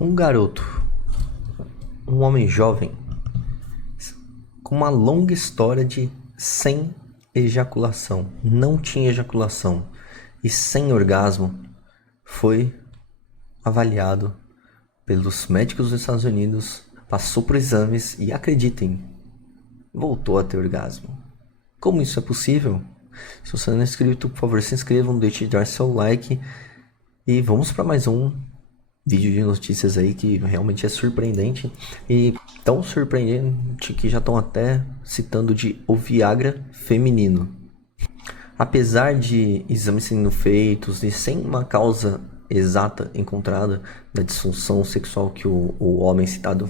Um garoto, um homem jovem, com uma longa história de sem ejaculação, não tinha ejaculação e sem orgasmo, foi avaliado pelos médicos dos Estados Unidos, passou por exames e, acreditem, voltou a ter orgasmo. Como isso é possível? Se você não é inscrito, por favor, se inscreva, não deixe de dar seu like e vamos para mais um vídeo de notícias aí que realmente é surpreendente e tão surpreendente que já estão até citando de o Viagra feminino. Apesar de exames sendo feitos e sem uma causa exata encontrada da disfunção sexual que o homem citado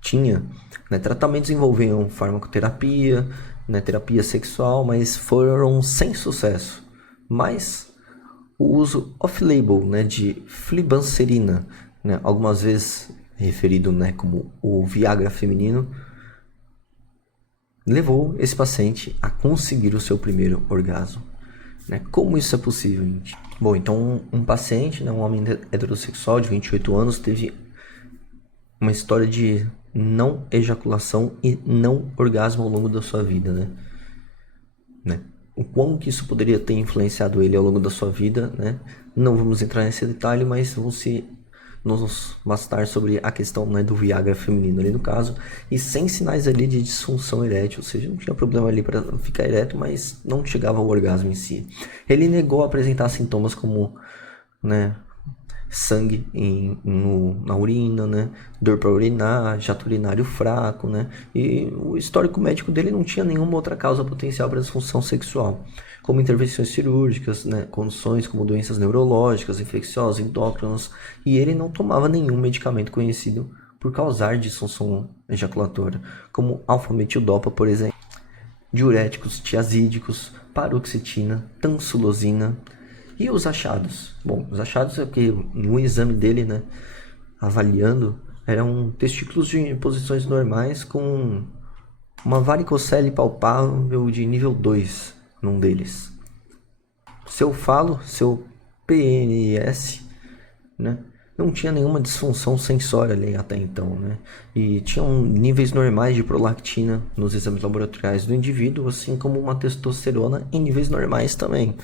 tinha, né, tratamentos envolviam farmacoterapia, né, terapia sexual, mas foram sem sucesso. Mas o uso off-label, né, de flibanserina, né, algumas vezes referido, né, como o Viagra feminino, levou esse paciente a conseguir o seu primeiro orgasmo. Né? Como isso é possível, gente? Bom, então um paciente, né, um homem heterossexual de 28 anos, teve uma história de não ejaculação e não orgasmo ao longo da sua vida, né? O quão que isso poderia ter influenciado ele ao longo da sua vida, né? Não vamos entrar nesse detalhe, mas vamos nos bastar sobre a questão, né, do Viagra feminino ali no caso, e sem sinais ali de disfunção erétil, ou seja, não tinha problema ali para ficar ereto, mas não chegava ao orgasmo em si. Ele negou a apresentar sintomas como, né, sangue na urina, né? Dor para urinar, jato urinário fraco, né? E o histórico médico dele não tinha nenhuma outra causa potencial para disfunção sexual, como intervenções cirúrgicas, né? Condições como doenças neurológicas, infecciosas, endócrinas, e ele não tomava nenhum medicamento conhecido por causar disfunção ejaculatória, como alfa-metildopa, por exemplo, diuréticos, tiazídicos, paroxetina, tansulosina. E os achados? Bom, os achados é que no exame dele, né, avaliando, eram testículos de posições normais com uma varicocele palpável de nível 2 num deles. Seu falo, seu PNS, né, não tinha nenhuma disfunção sensória ali até então, né? E tinham níveis normais de prolactina nos exames laboratoriais do indivíduo, assim como uma testosterona em níveis normais também.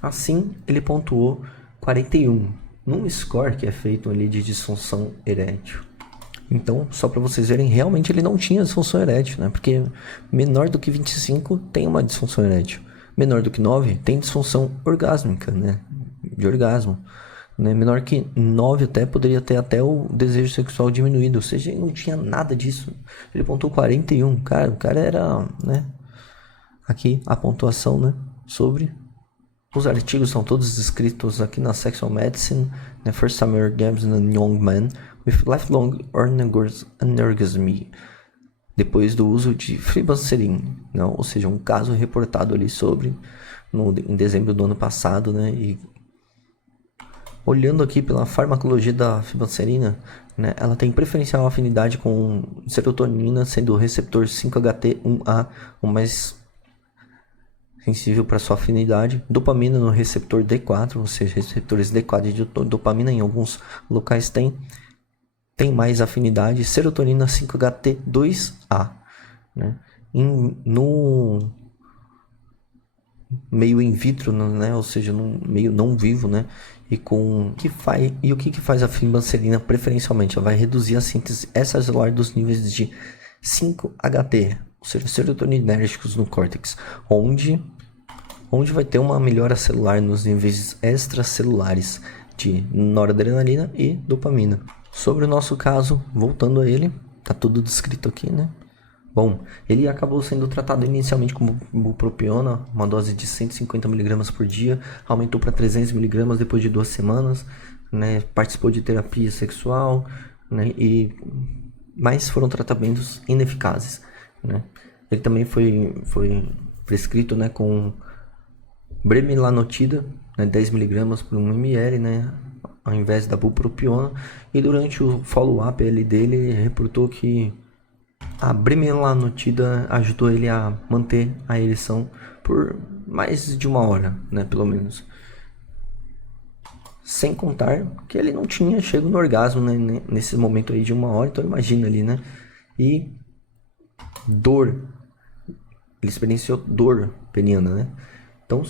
Assim, ele pontuou 41, num score que é feito ali de disfunção erétil. Então, só para vocês verem, realmente ele não tinha disfunção erétil, né? Porque menor do que 25 tem uma disfunção erétil. Menor do que 9 tem disfunção orgásmica, né? De orgasmo. Né? Menor que 9 até poderia ter até o desejo sexual diminuído. Ou seja, ele não tinha nada disso. Ele pontuou 41. Cara, o cara era, né? Aqui a pontuação, né? Sobre... Os artigos são todos escritos aqui na Sexual Medicine, né? First time orgasm in a young man with lifelong anorgasmy, depois do uso de flibanserin, não? Ou seja, um caso reportado ali em dezembro do ano passado, né? E olhando aqui pela farmacologia da flibanserina, né? Ela tem preferencial afinidade com serotonina, sendo o receptor 5-HT1A o mais sensível para sua afinidade, dopamina no receptor D4, ou seja, receptores D4 de dopamina em alguns locais tem mais afinidade, serotonina 5-HT2A, né? No meio in vitro, né? Ou seja, no meio não vivo, né? E o que faz a flibanserina preferencialmente? Ela vai reduzir a síntese extracelular dos níveis de 5-HT, ou seja, serotoninérgicos no córtex, onde vai ter uma melhora celular nos níveis extracelulares de noradrenalina e dopamina. Sobre o nosso caso, voltando a ele, tá tudo descrito aqui, né? Bom, ele acabou sendo tratado inicialmente com bupropiona, uma dose de 150 mg por dia, aumentou para 300 mg depois de 2 semanas, né? Participou de terapia sexual, né? Mas foram tratamentos ineficazes, né? Ele também foi prescrito, né, com bremelanotida, né, 10 mg por 1 ml, né, ao invés da bupropiona, e durante o follow-up dele, ele reportou que a bremelanotida ajudou ele a manter a ereção por mais de 1 hora, né, pelo menos. Sem contar que ele não tinha chego no orgasmo, né, nesse momento aí de 1 hora, então imagina ali, né? E dor, ele experienciou dor peniana, né? Então,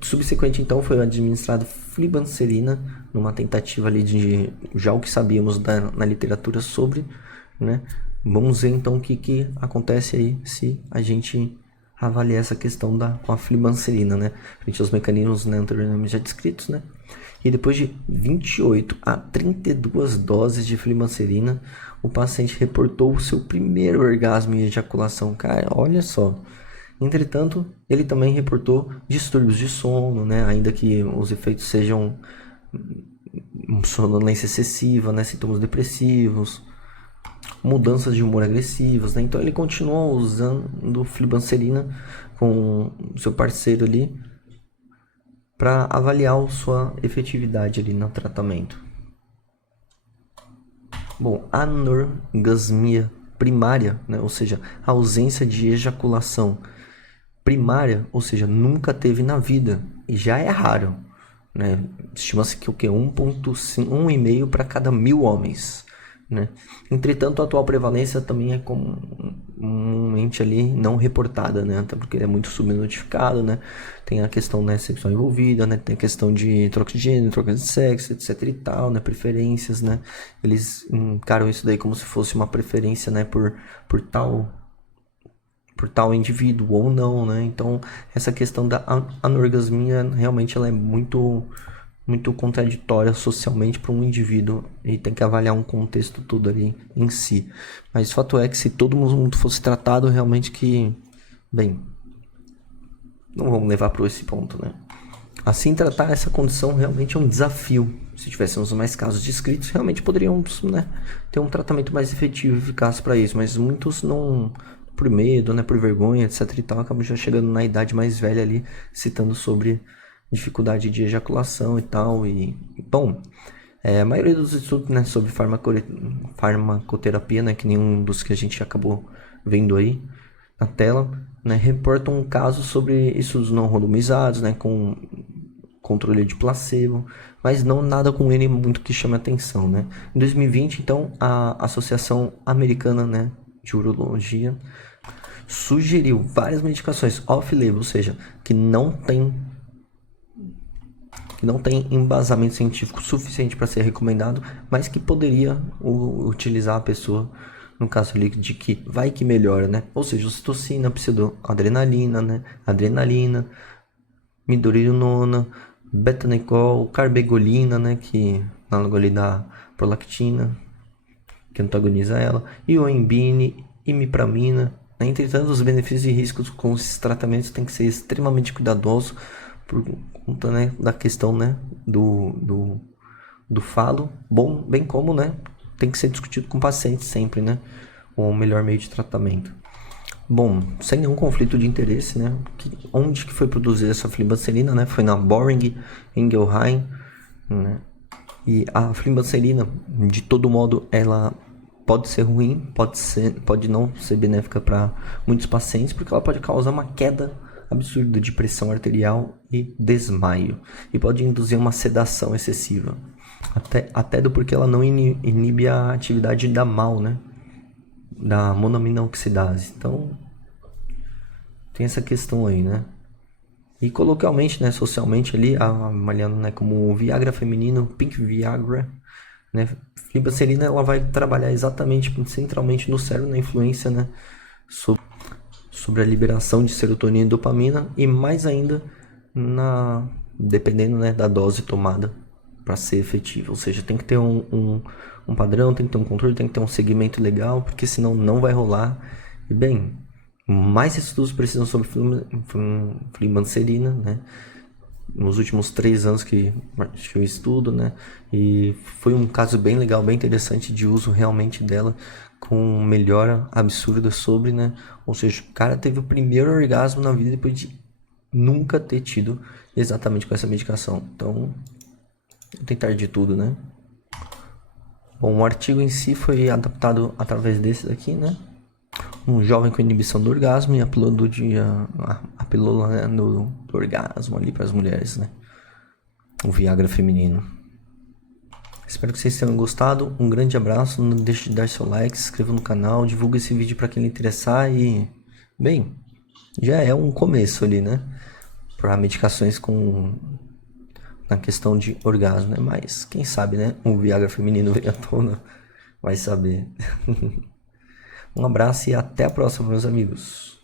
subsequente então foi administrado flibanserina numa tentativa ali de já o que sabíamos na literatura sobre, né? Vamos ver então o que acontece aí se a gente avaliar essa questão com a flibanserina, né? Frente aos mecanismos, né, anteriormente já descritos, né? E depois de 28 a 32 doses de flibanserina, o paciente reportou o seu primeiro orgasmo e ejaculação. Cara, olha só. Entretanto, ele também reportou distúrbios de sono, né? Ainda que os efeitos sejam sonolência excessiva, né? Sintomas depressivos, mudanças de humor agressivas, né? Então ele continuou usando flibanserina com o seu parceiro ali para avaliar sua efetividade ali no tratamento. Bom, anorgasmia primária, né? Ou seja, a ausência de ejaculação primária, ou seja, nunca teve na vida, e já é raro, né? Estima-se que o que 1,5 para cada 1.000 homens, né? Entretanto, a atual prevalência também é comumente ali não reportada, né? Até porque ele é muito subnotificado, né? Tem a questão, né, sexual envolvida, né? Tem a questão de troca de gênero, troca de sexo, etc e tal, né? Preferências, né? Eles encaram isso daí como se fosse uma preferência, né? Por tal indivíduo ou não, né? Então, essa questão da anorgasmia realmente ela é muito contraditória socialmente para um indivíduo e tem que avaliar um contexto todo ali em si. Mas o fato é que se todo mundo fosse tratado, realmente que, bem, não vamos levar para esse ponto, né? Assim, tratar essa condição realmente é um desafio. Se tivéssemos mais casos descritos, realmente poderíamos, né, ter um tratamento mais efetivo e eficaz para isso, mas muitos não, por medo, né, por vergonha, etc e tal, acabam já chegando na idade mais velha ali, citando sobre dificuldade de ejaculação e tal. E, bom, a maioria dos estudos, né, sobre farmacoterapia, né, que nenhum dos que a gente acabou vendo aí na tela, né, reportam um caso sobre estudos não randomizados, né, com controle de placebo, mas não nada com ele muito que chame atenção, né. Em 2020, então, a Associação Americana, né, de Urologia sugeriu várias medicações off-label, ou seja, que não tem embasamento científico suficiente para ser recomendado, mas que poderia utilizar a pessoa no caso ali de que vai que melhora, né? Ou seja, ocitocina, pseudoadrenalina, né? Adrenalina, midorelona, betanicol, carbegolina, né? Que análogo ali da prolactina, que antagoniza ela, ioimbine, imipramina. Né? Entretanto, os benefícios e riscos com esses tratamentos tem que ser extremamente cuidadoso por conta, né, da questão, né, do falo, bom, bem como, né, tem que ser discutido com o paciente sempre, né, o melhor meio de tratamento. Bom, sem nenhum conflito de interesse, né, onde que foi produzida essa flibanserina, né, foi na Boehringer Ingelheim, né, e a flibanserina, de todo modo, ela pode ser ruim, pode não ser benéfica para muitos pacientes, porque ela pode causar uma queda absurda de pressão arterial e desmaio, e pode induzir uma sedação excessiva, até do porque ela não inibe a atividade da MAO, né, da monoamina oxidase. Então tem essa questão aí, né. E coloquialmente, né, socialmente ali, avaliando, né, como o Viagra feminino, Pink Viagra, né, flibanserina, ela vai trabalhar exatamente, centralmente no cérebro, na influência, né, sobre a liberação de serotonina e dopamina, e mais ainda dependendo, né, da dose tomada para ser efetiva. Ou seja, tem que ter um padrão, tem que ter um controle, tem que ter um segmento legal, porque senão não vai rolar. E bem, mais estudos precisam sobre flibanserina, né? Nos últimos 3 anos que eu estudo, né? E foi um caso bem legal, bem interessante de uso realmente dela, com melhora absurda sobre, né? Ou seja, o cara teve o primeiro orgasmo na vida depois de nunca ter tido exatamente com essa medicação. Então, tentar de tudo, né? Bom, o artigo em si foi adaptado através desse daqui, né? Um jovem com inibição do orgasmo e a pílula, né, do orgasmo ali para as mulheres, né? O Viagra feminino. Espero que vocês tenham gostado. Um grande abraço. Não deixe de dar seu like, se inscreva no canal, divulgue esse vídeo para quem lhe interessar e... Bem, já é um começo ali, né? Para medicações na questão de orgasmo, né? Mas quem sabe, né? Um Viagra feminino veio à tona, vai saber. Um abraço e até a próxima, meus amigos.